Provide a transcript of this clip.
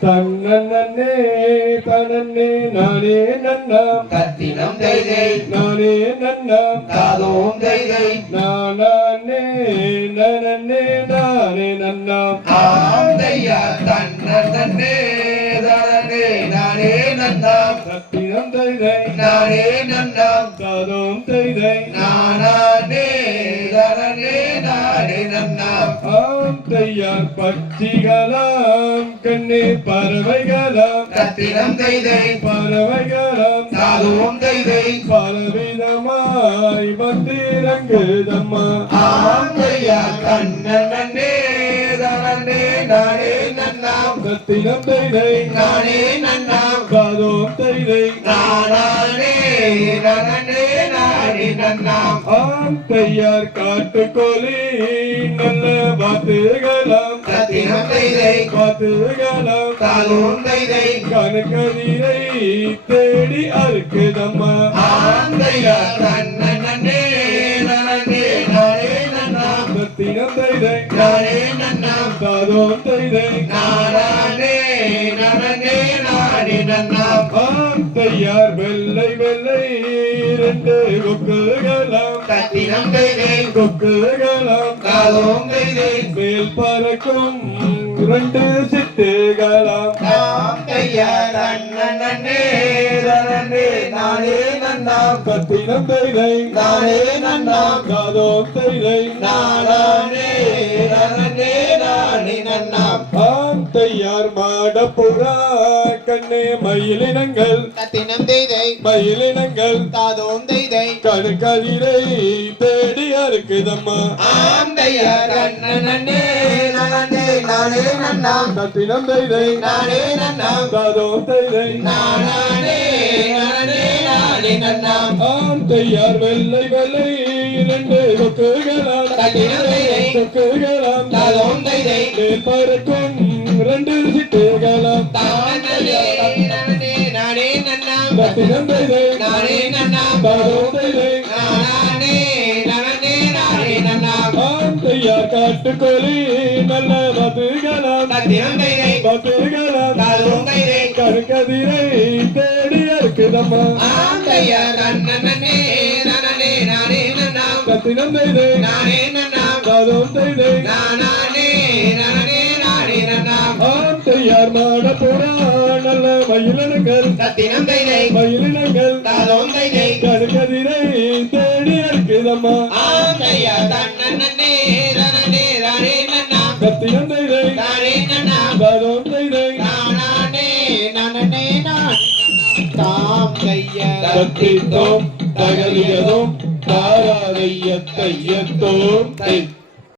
தன்னே தனன்னே நானே நன்னாம். தத்தினம் தைதை நானே நன்னாம். தாதோம் தைதை நானே நனன்னே நானே நன்னாம். ஆம் தையா தன்ன தன்னே தனனே நானே நன்னாம். சத்தியம் தைதை நானே நன்னாம். தாதோம் தைதை நானே ஆம் தையார் பட்சிகளாம் கண்ணே பறவைகளாம் தத்தினம் தைதை பறவைகளாம் தாதோம் தைதை பலவிதமாய் வந்திறங்குதம்மா. ஆம் தையா தன்ன நன்னே தனனே நானே நன்னாம். சத்தியம் தைதை நானே நன்னாம். தாதோம் தைதை நானே நனனே நானே நன்னாம் ஆம் தையார் காட்டுக்கோழி நல்ல வாத்துகளாம். தத்தினம் தைதை வாத்துகளாம். தாதோம் தைதை கனகதிரை தேடி அறுக்குதம்மா. ஆந்தையா தன்ன நன்னே நனனே நானே நன்னாம் சத்தியம் தைதை நானே நன்னாம் தாதோம் தைதை நானே நனனே நானே நன்னாம் ஆம் தையார் வெள்ளை வெள்ளை ரெண்டு கொக்குகளாம் தத்தினம் தைதை கொக்குகளாம் தாதோம் தைதை மேல் பறக்கும் ரெண்டு சிட்டுகளாம். ஆந்தையா தன்ன நன்னே நனனே நானே நன்னாம். சத்தியம் தைதை நானே நன்னாம். தாதோம் தைதை நானே நனனே நானே நன்னாம். ஆம் தையார் மாடப்புறா கண்ணே மயிலினங்கள். தத்தினம் தைதை மயிலினங்கள். தாதோம் தைதை கடுக்கதிரை தேடி அறுக்குதம்மா. ஆந்தையா நன்னே நனனே நானே நன்னாம். சத்தினம் தைதை நானே நன்னாம். தாதோம் தைதை நானே நனனே நானே நன்னாம். ஆம் தையார் வெள்ளை வெள்ளை இரண்டு தத்தினம் மேல் பறக்கும் ரெண்டு சிட்டுகளாம் தானே நனனே நானே நன்னாம் சத்தினம் தைதை நானே நன்னாம் தாதோம் தைதை நானே நனனே நானே நன்னாம். தாதோம் தைதை நானே நனனே நானே நன்னாம் ஆம் தையார் மாட புறா நல்ல மயிலினங்கள் மயிலினங்கள் தேடி தாம் தகலியதும் தாராதைய தையத்தோம் தை